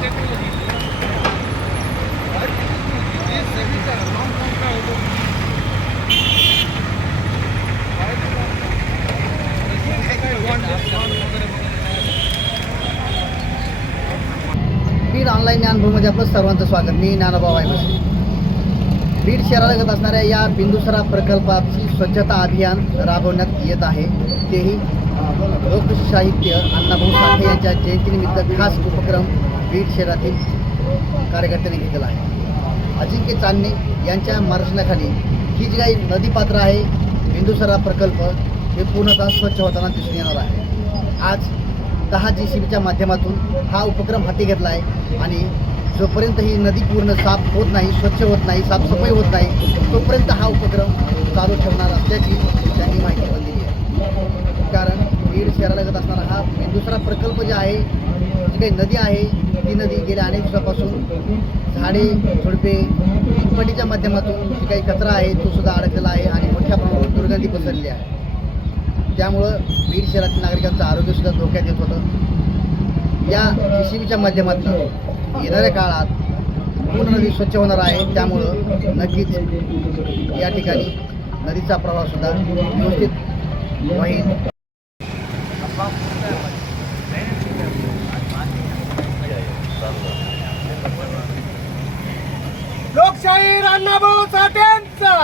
Beed online ज्ञानभूमध्ये आपलं सर्वांचं स्वागत. मी ज्ञानोबा वायमसी. बीड शहरालगत असणाऱ्या या बिंदुसरा प्रकल्पाची स्वच्छता अभियान राबवण्यात येत आहे. तेही लोकसाहित्य अण्णाभाऊ साठे यांच्या जयंतीनिमित्त खास उपक्रम बीड शहरातील कार्यकर्त्यांनी घेतला आहे. अजिंक्य चांदणे यांच्या मार्गदर्शनाखाली ही जी काही नदीपात्र आहे बिंदुसरा प्रकल्प हे पूर्णतः स्वच्छ होताना दिसून येणार आहे. आज दहा जी सी बीच्या माध्यमातून हा उपक्रम हाती घेतला आहे आणि जोपर्यंत ही नदी पूर्ण साफ होत नाही स्वच्छ होत नाही साफसफाई होत नाही तोपर्यंत हा उपक्रम चालू ठेवणार असल्याची त्यांनी माहिती पण दिली आहे. कारण बीड शहरालगत असणारा हा दुसरा प्रकल्प जे आहे जी काही नदी आहे. ती नदी गेल्या अनेक दिवसापासून झाडे झुडपे पटीच्या माध्यमातून जी काही कचरा आहे तो सुद्धा अडकलेला आहे आणि मोठ्या प्रमाणावर दुर्गंधी पसरली आहे. त्यामुळं बीड शहरातील नागरिकांचं आरोग्यसुद्धा धोक्यात येत होतं. या जी माध्यमातून येणाऱ्या काळात पूर्ण नदी स्वच्छ होणार आहे. त्यामुळं नक्कीच या ठिकाणी नदीचा प्रवाहसुद्धा व्यवस्थित होईल. लोकशाही अण्णाभाऊ साठ्यांचा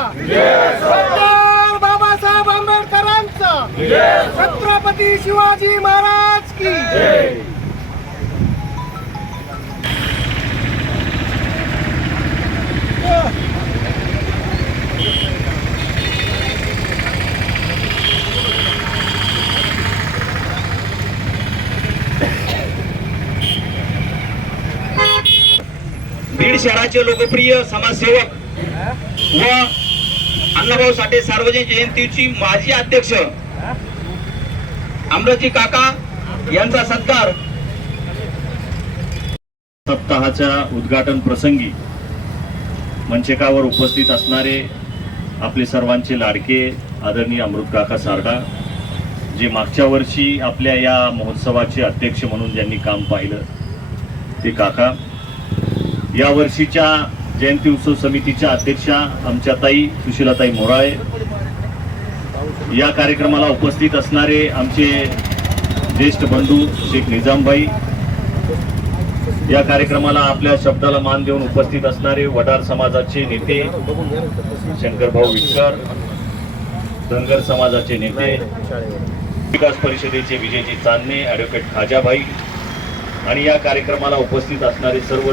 सरदार बाबासाहेब आंबेडकरांचा. छत्रपती शिवाजी महाराज की. बीड शहराचे लोकप्रिय समाजसेवक व अण्णाभाऊ साठे सार्वजनिक जयंतीची माजी अध्यक्ष अमरजी काका यांचा सत्कार. सप्ताहाच्या उद्घाटन प्रसंगी मंचकावर उपस्थित असणारे आपले सर्वांचे लाडके आदरणीय अमृत काका सारडा जे मागच्या वर्षी आपल्या या महोत्सवाचे अध्यक्ष म्हणून ज्यांनी काम पाहिलं ते काका. या वर्षीच्या जयंती उत्सव समितीच्या अध्यक्षा आमच्या ताई सुशीलाताई मोराळे या कार्यक्रमाला उपस्थित असणारे आमचे ज्येष्ठ बंधू शेख निजामभाई या कार्यक्रमाला आपल्या शब्दाला मान देऊन उपस्थित असणारे वडार समाजाचे नेते शंकरभाऊ विटकर धनगर समाजाचे नेते विकास परिषदेचे विजयजी चांदणे ॲडव्होकेट खाजाभाई आणि या कार्यक्रमाला उपस्थित असणारे सर्व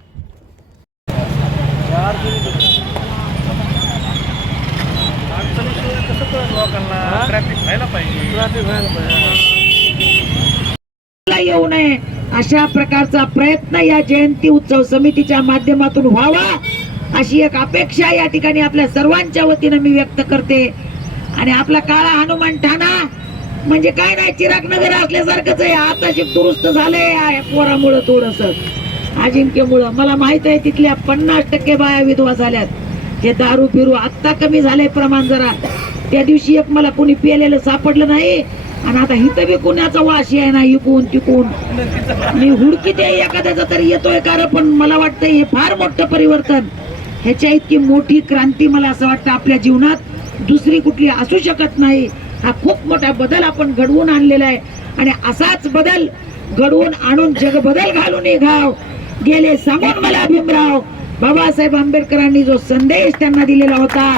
येऊ नये. अशा प्रकारचा प्रयत्न या जयंती उत्सव समितीच्या माध्यमातून व्हावा अशी एक अपेक्षा या ठिकाणी आपल्या सर्वांच्या वतीनं मी व्यक्त करते. आणि आपला काळा हनुमान ठाणा म्हणजे काय नाही चिराग नगर असल्यासारखंच आहे. आता दुरुस्त झालंय या पोरामुळं थोडस. अजिंक्यमुळं. मला माहीत आहे तिथल्या पन्नास टक्के बाया विधवा झाल्यात. हे दारू फिरू आत्ता कमी झालंय प्रमाण जरा. त्या दिवशी एक मला कोणी पिलेलं सापडलं नाही. आणि आता हिथं बी कुणाचा वाशी आहे ना इकून तिकून. मी हुडकीत आहे एखाद्याचा तरी येतोय कारण पण मला वाटतं हे फार मोठं परिवर्तन. ह्याच्या इतकी मोठी क्रांती मला असं वाटतं आपल्या जीवनात. दुसरी कुठली असू शकत नाही. हा खूप मोठा बदल आपण घडवून आणलेला आहे. आणि असाच बदल घडवून आणून जग बदल घालून घाव गेले सांगून मला भीमराव बाबासाहेब आंबेडकरांनी जो संदेश त्यांना दिलेला होता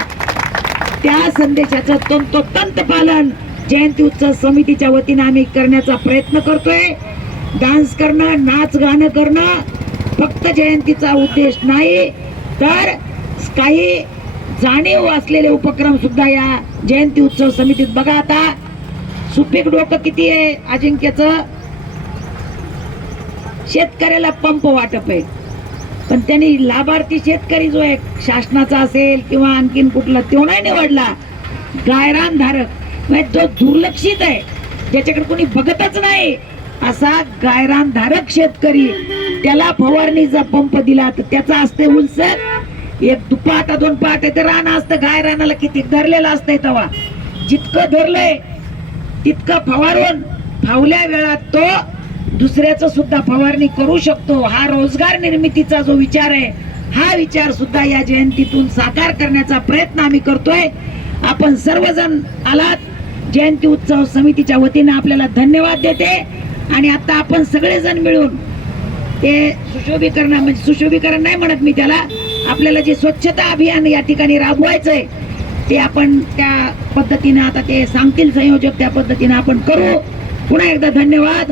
त्या संदेशाचं तंतोतंत पालन जयंती उत्सव समितीच्या वतीनं आम्ही करण्याचा प्रयत्न करतोय. डान्स करणं नाच गाणं करणं फक्त जयंतीचा उद्देश नाही तर काही जाणीव असलेले उपक्रम सुद्धा या जयंती उत्सव समितीत बघा आता. सुपीक डोकं किती आहे अजिंक्यचं? शेतकऱ्याला पंप वाटप आहे. पण त्यांनी लाभार्थी शेतकरी जो आहे शासनाचा असेल किंवा आणखीन कुठला तो नाही निवडला गायरान धारक म्हणजे जो दुर्लक्षित आहे. ज्याच्याकडे कोणी बघतच नाही असा गायरान धारक शेतकरी त्याला फवारणीचा पंप दिला तर त्याचा असते उलसर एक दुपाटा दोन पाट ते रान असतं गाय रानाला किती धरलेलं असतंय तेव्हा जितकं धरलंय तितकं फवारून फावल्या वेळात तो दुसऱ्याचं सुद्धा फवारणी करू शकतो. हा रोजगार निर्मितीचा जो विचार आहे हा विचार सुद्धा या जयंतीतून साकार करण्याचा प्रयत्न आम्ही करतोय. आपण सर्वजण आलात. जयंती उत्सव समितीच्या वतीने आपल्याला धन्यवाद देते. आणि आता आपण सगळेजण मिळून ते सुशोभीकरण म्हणजे सुशोभीकरण नाही म्हणत मी त्याला आपल्याला जे स्वच्छता अभियान या ठिकाणी राबवायचंय ते आपण त्या पद्धतीने आता ते सांगतील संयोजक त्या पद्धतीने आपण करू. पुन्हा एकदा धन्यवाद.